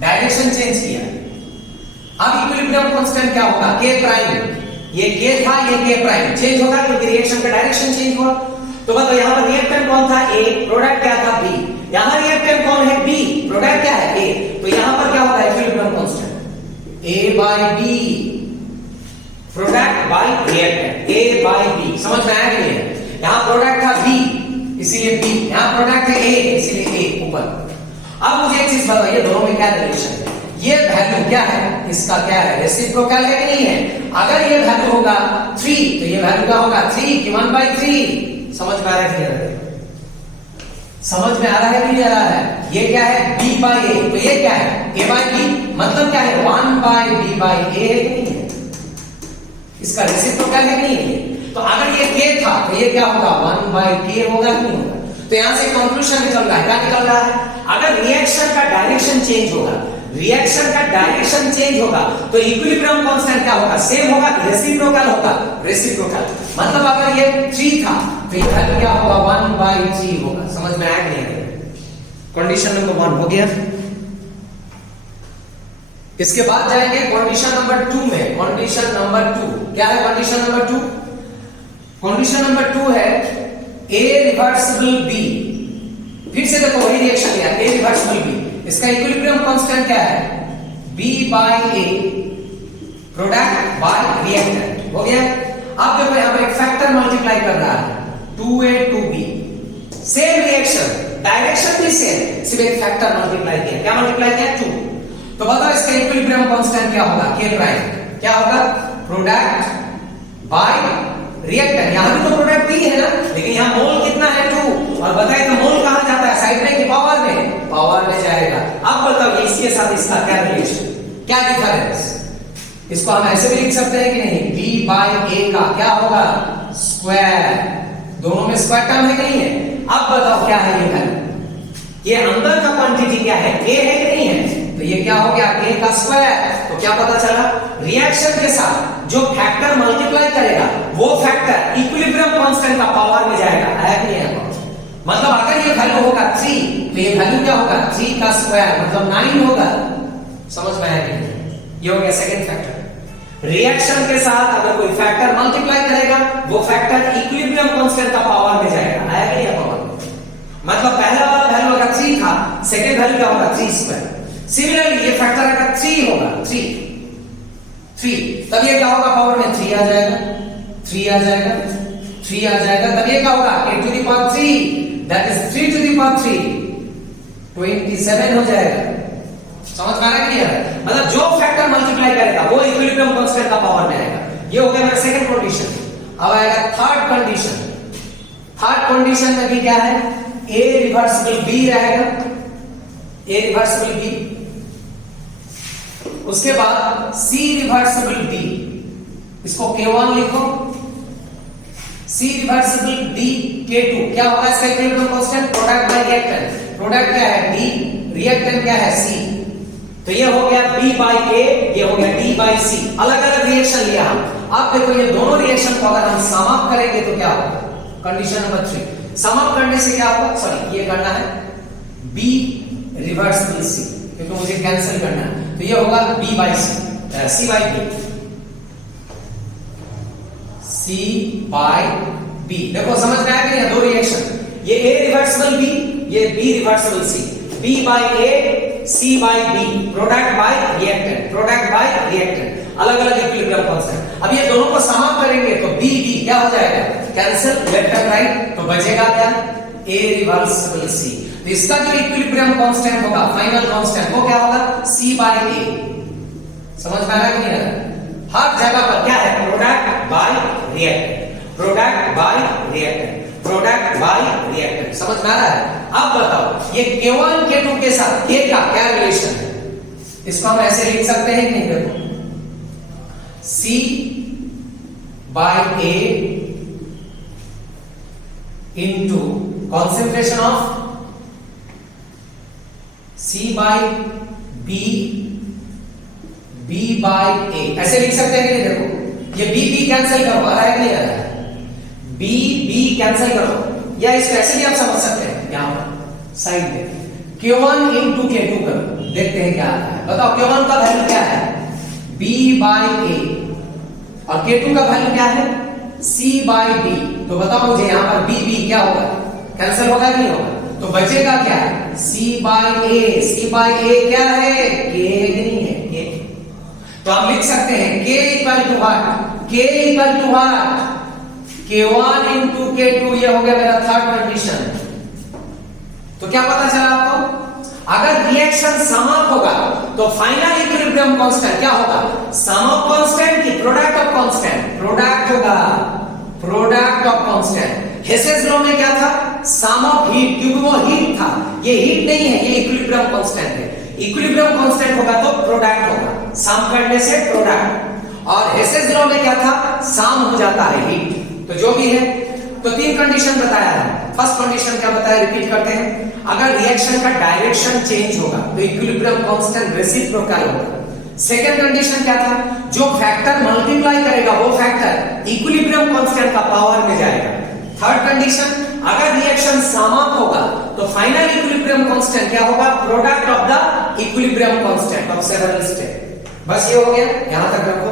डायरेक्शन चेंज किया, अब इक्विलिब्रियम कांस्टेंट क्या होगा? K prime. ये K था, ये K प्राइम चेंज होगा क्योंकि रिएक्शन का डायरेक्शन चेंज हुआ। तो बताओ यहां पर रिएक्टेंट कौन था? A, प्रोडक्ट क्या था? B। यहां रिएक्टेंट कौन है? B, प्रोडक्ट क्या है? A। तो यहां पर क्या होगा? Equilibrium constant A by B, product by reactant A by B। समझ में आया कि नहीं? यहां प्रोडक्ट था B इसीलिए B, यहां प्रोडक्ट है A इसीलिए A ऊपर। अब मुझे एक चीज बताओ, ये दोनों में क्या रिलेशन है? ये वैल्यू क्या है? इसका क्या है? रेसिप्रोकल है कि नहीं है? अगर ये वैल्यू होगा 3 तो ये वैल्यू क्या होगा? 3 की 1/3। समझ में आ रहा है? समझ में आ रहा है कि नहीं आ रहा है? ये क्या है? B by A। तो ये क्या है? A by B मतलब क्या है? 1/B by A है कि नहीं है? इसका रेसिप्रोकल है कि नहीं है? तो अगर ये K था तो ये क्या होगा? 1/K होगा कि नहीं होगा? तो यहां से कंक्लूजन निकल रहा है, क्या निकल रहा है? अगर रिएक्शन का डायरेक्शन चेंज होगा, रिएक्शन का डायरेक्शन चेंज होगा तो इक्विलिब्रियम कांस्टेंट क्या होगा? सेम होगा, रेसिप्रोकल होगा, रेसिप्रोकल। मतलब अगर ये 3 था तो ये वैल्यू क्या होगा? 1/3 होगा। समझ में आया कि नहीं? कंडीशन नंबर 1 हो गया। इसके बाद जाएंगे कंडीशन नंबर 2 में। कंडीशन नंबर 2 क्या है? कंडीशन नंबर 2, कंडीशन नंबर 2 है A रिवर्सिबल B। फिर से देखो वही रिएक्शन लिया, A रिवर्सिबल B। इसका इक्विलिब्रियम कांस्टेंट क्या है? B by A, product by reactant. हो गया। अब देखो यहां पर एक फैक्टर मल्टीप्लाई कर रहा है, 2A 2B। Same reaction, direction भी सेम, सिर्फ एक फैक्टर मल्टीप्लाई किया। क्या मल्टीप्लाई किया? 2। तो बताओ इसका इक्विलिब्रियम कांस्टेंट क्या होगा? K prime. क्या होगा? Product by reactant. यहां भी तो प्रोडक्ट भी है ना, लेकिन यहां मोल कितना है? 2। और बताइए तो मोल कहां जाता है? साइड में कि पावर में? पावर में जाएगा। अब बताओ इसके साथ इसका क्या रिलेशन, क्या डिफरेंस? इसको हम ऐसे भी लिख सकते हैं कि नहीं? B by A का क्या होगा? स्क्वायर। दोनों में स्क्वायर टर्म है कि नहीं है? अब बताओ क्या है ये वैल्यू? ये अंदर का क्वांटिटी क्या है? A है कि नहीं है? तो ये क्या हो गया? A का स्क्वायर। तो क्या पता चला? रिएक्शन के साथ जो फैक्टर मल्टीप्लाई करेगा वो फैक्टर इक्विलिब्रियम कांस्टेंट का पावर में जाएगा। है कि नहीं है? मतलब अगर ये वैल्यू होगा 3 तो ये वैल्यू क्या होगा? 3 का स्क्वायर मतलब 9 होगा। समझ में आया कि नहीं? ये हो गया सेकंड फैक्टर। रिएक्शन के साथ अगर कोई फैक्टर मल्टीप्लाई करेगा वो फैक्टर इक्विलिब्रियम कांस्टेंट का पावर में जाएगा। आया कि नहीं? पावर मतलब पहला वाला वैल्यू अगर 3 था, सेकंड वैल्यू क्या होगा? 3 स्क्वायर। सिमिलरली ये फैक्टर अगर 3 होगा, 3 तब ये क्या होगा? पावर में 3 आ जाएगा, 3 आ जाएगा, 3 आ जाएगा। तब ये क्या होगा? 8 to the power 3, that is 3 to the power 3, 27 हो जाएगा। समझ में आ रहा है कि नहीं? मतलब जो फैक्टर मल्टीप्लाई करेगा वो इक्विलिब्रियम कांस्टेंट का पावर में आएगा। ये हो गया मेरा सेकंड कंडीशन। अब आएगा थर्ड कंडीशन। थर्ड कंडीशन में भी क्या है? A रिवर्सिबल B रहेगा, A रिवर्सिबल B। उसके बाद C रिवर्सिबल D, इसको K1 लिखो, C रिवर्सिबल D K2। क्या होगा इसका equilibrium constant? Product by reactant. Product क्या है? D, रिएक्टेंट क्या है? C। तो ये हो गया B by A, ये हो गया D by C। अलग अलग रिएक्शन लिया हम। अब देखो ये दोनों रिएक्शन को अगर हम सम अप करेंगे तो क्या होगा? कंडीशन नंबर 3 सम अप करने से क्या होगा? सॉरी ये करना है B रिवर्सिबल C क्योंकि मुझे कैंसिल करना है। तो ये होगा B by C। C by B, C by B. देखो समझ में आया कि नहीं? दो रिएक्शन, ये ए रिवर्सिबल बी, ये B reversible C, B by A C by B, product by reactant, product by reactant, अलग अलग इक्विलिब्रियम कांस्टेंट। अब ये दोनों को समाप्त करेंगे तो बी बी क्या हो जाएगा? कैंसिल, लेफ्ट एंड राइट, तो बचेगा क्या? ए रिवर्सिबल सी। तो इसका जो इक्विलिब्रियम कांस्टेंट होगा, फाइनल कांस्टेंट, वो क्या होगा? सी बाई ए। समझ में आ रहा है कि नहीं आ रहा? हर जगह पर क्या है? Product by reactant, product by reactant, product by reactant. समझ में आ रहा है? अब बताओ ये K1 K2 के साथ K का क्या रिलेशन है? इसको हम ऐसे लिख सकते हैं कि नहीं? देखो C by A into concentration of C by B, B by A, ऐसे लिख सकते हैं कि नहीं? देखो ये B B कैंसिल करो, आ रहा है कि नहीं आ रहा है? B B कैंसिल करो, या इसको ऐसे भी आप समझ सकते हैं, यहां पर साइड में Q1 इंटू K2 करो, देखते हैं क्या आता है। बताओ Q1 का वैल्यू क्या है? B बाय A, और K2 का वैल्यू क्या है? C by B। तो बताओ मुझे यहाँ पर B B क्या होगा? कैंसिल होगा कि नहीं होगा? तो बचेगा क्या? C by A, C by A क्या है? K नहीं है, K। तो हम लिख सकते हैं K equal to what? K equal to what? K1 into K2, ये हो गया मेरा थर्ड कंडीशन। तो क्या पता चला आपको? अगर रिएक्शन समाप्त होगा तो फाइनल इक्विलिब्रियम कांस्टेंट क्या होगा? सम ऑफ कांस्टेंट की प्रोडक्ट ऑफ कांस्टेंट, प्रोडक्ट होगा, product of constant. Hess's law में क्या था? सम ऑफ हीट, क्योंकि वो हीट था, ये हीट नहीं है, ये इक्विलिब्रियम कांस्टेंट है। इक्विलिब्रियम कांस्टेंट होगा तो प्रोडक्ट होगा, सम करने से प्रोडक्ट। और हेसेस लॉ में क्या था? सम हो जाता है हीट। तो जो भी है, तो तीन कंडीशन बताया है। फर्स्ट कंडीशन क्या बताया? रिपीट करते हैं। अगर रिएक्शन का डायरेक्शन चेंज होगा तो इक्विलिब्रियम कांस्टेंट रेसिप्रोकल होगा। सेकंड कंडीशन क्या था? जो फैक्टर मल्टीप्लाई करेगा वो फैक्टर इक्विलिब्रियम कांस्टेंट का पावर में जाएगा। थर्ड कंडीशन, अगर रिएक्शन समाप्त होगा तो फाइनल इक्विलिब्रियम कांस्टेंट क्या होगा? Product of the equilibrium constant of several state. बस ये हो गया, यहां तक रखो।